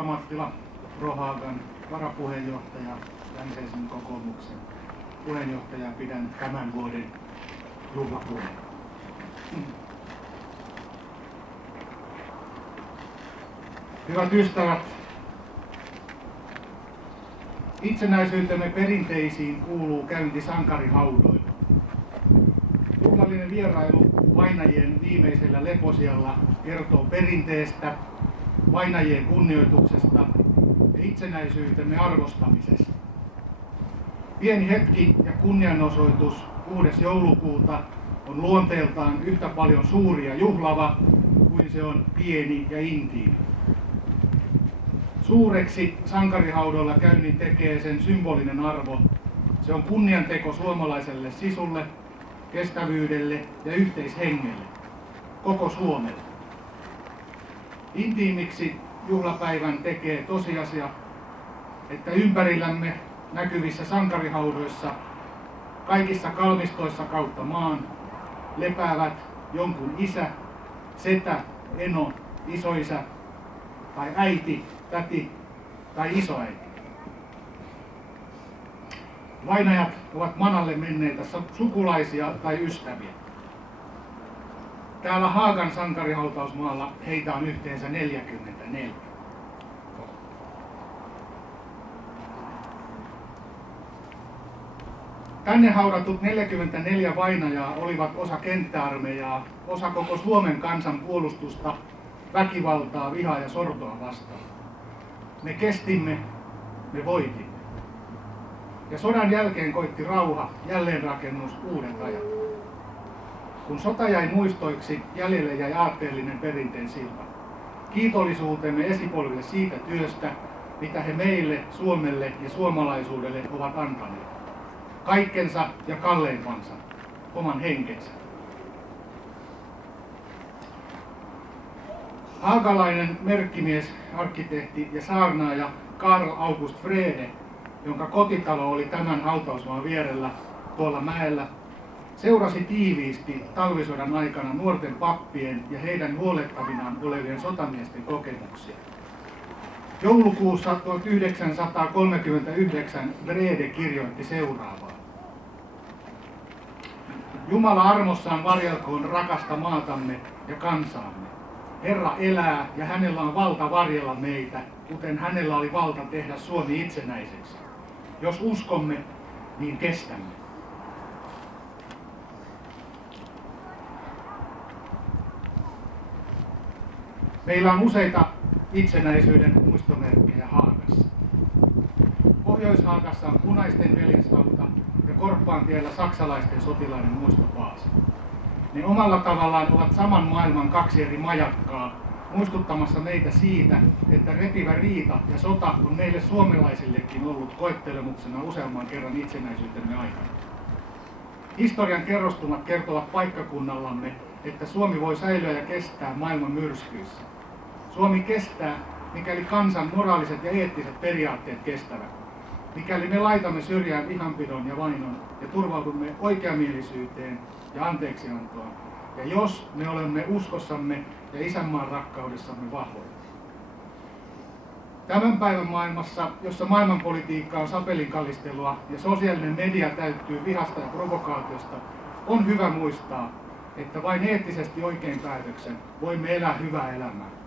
Pekka Mattila, Pro-Haagan varapuheenjohtaja, Länsi-Helsingin kokoomuksen puheenjohtaja, pidän tämän vuoden juhlapuheen. Hyvät ystävät, itsenäisyytemme perinteisiin kuuluu käynti sankarihaudoilla. Juhlallinen vierailu vainajien viimeisellä leposijalla kertoo perinteestä, vainajien kunnioituksesta ja itsenäisyytemme arvostamisesta. Pieni hetki ja kunnianosoitus 6. joulukuuta on luonteeltaan yhtä paljon suuri ja juhlava kuin se on pieni ja intiimi. Suureksi sankarihaudoilla käynnin tekee sen symbolinen arvo. Se on kunnianteko suomalaiselle sisulle, kestävyydelle ja yhteishengelle, koko Suomelle. Intiimiksi juhlapäivän tekee tosiasia, että ympärillämme näkyvissä sankarihaudoissa, kaikissa kalmistoissa kautta maan, lepäävät jonkun isä, setä, eno, isoisä tai äiti, täti tai isoäiti. Vainajat ovat manalle menneitä sukulaisia tai ystäviä. Täällä Haagan sankarihautausmaalla heitä on yhteensä 44. Tänne haudatut 44 vainajaa olivat osa kenttäarmeijaa, osa koko Suomen kansan puolustusta väkivaltaa, vihaa ja sortoa vastaan. Me kestimme, me voitimme. Ja sodan jälkeen koitti rauha, jälleenrakennus, uudet ajat. Kun sota jäi muistoiksi, jäljelle jäi aatteellinen perinteen silta. Kiitollisuutemme esipolville siitä työstä, mitä he meille, Suomelle ja suomalaisuudelle ovat antaneet. Kaikkensa ja kalleimpansa, oman henkensä. Haagalainen merkkimies, arkkitehti ja saarnaaja Karl August Wrede, jonka kotitalo oli tämän hautausmaan vierellä tuolla mäellä, seurasi tiiviisti talvisodan aikana nuorten pappien ja heidän huolettavinaan olevien sotamiesten kokemuksia. Joulukuussa 1939 Wrede kirjoitti seuraavaa. Jumala armossaan varjelkoon rakasta maatamme ja kansaamme. Herra elää ja hänellä on valta varjella meitä, kuten hänellä oli valta tehdä Suomi itsenäiseksi. Jos uskomme, niin kestämme. Meillä on useita itsenäisyyden muistomerkkejä Haagassa. Pohjois-Haagassa on punaisten veljeshauta ja Korppaantiellä saksalaisten sotilaiden muistopaasi. Ne omalla tavallaan ovat saman maailman kaksi eri majakkaa, muistuttamassa meitä siitä, että repivä riita ja sota on meille suomalaisillekin ollut koettelemuksena useamman kerran itsenäisyytemme aikana. Historian kerrostumat kertovat paikkakunnallamme, että Suomi voi säilyä ja kestää maailman myrskyissä. Suomi kestää, mikäli kansan moraaliset ja eettiset periaatteet kestävät. Mikäli me laitamme syrjään vihanpidon ja vainon ja turvaudumme oikeamielisyyteen ja anteeksiantoon, ja jos me olemme uskossamme ja isänmaan rakkaudessamme vahvoja. Tämän päivän maailmassa, jossa maailmanpolitiikka on sapelinkallistelua ja sosiaalinen media täyttyy vihasta ja provokaatiosta, on hyvä muistaa, että vain eettisesti oikein päätöksen voimme elää hyvää elämää.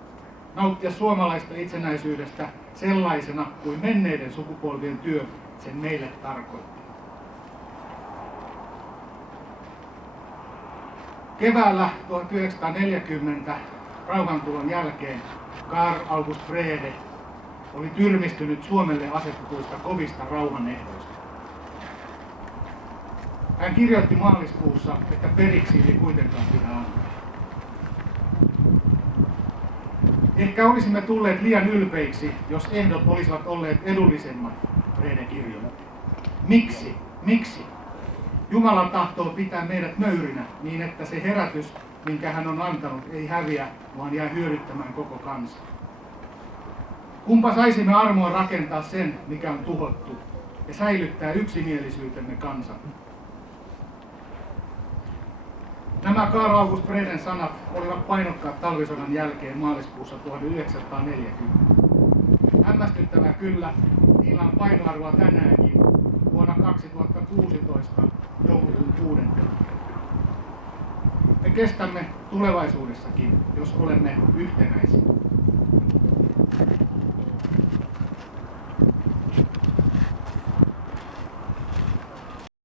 Nauttia suomalaista itsenäisyydestä sellaisena kuin menneiden sukupolvien työ sen meille tarkoitti. Keväällä 1940 rauhantulon jälkeen Karl August Wrede oli tyrmistynyt Suomelle asetetuista kovista rauhanehdoista. Hän kirjoitti maaliskuussa, että periksi ei kuitenkaan pidä antaa. Ehkä olisimme tulleet liian ylpeiksi, jos ehdot olisivat olleet edullisemmat, Wrede kirjoitti. Miksi? Miksi? Jumala tahtoo pitää meidät möyrinä niin, että se herätys, minkä hän on antanut, ei häviä, vaan jää hyödyttämään koko kansaa. Kumpa saisimme armoa rakentaa sen, mikä on tuhottu, ja säilyttää yksimielisyytemme kansan. Nämä Karl August Wreden sanat olivat painokkaat talvisodan jälkeen maaliskuussa 1940. hämmästyttävää kyllä, niillä on painoarvoa tänäänkin vuonna 2016 joulukuun 6. Me kestämme tulevaisuudessakin, jos olemme yhtenäisiä.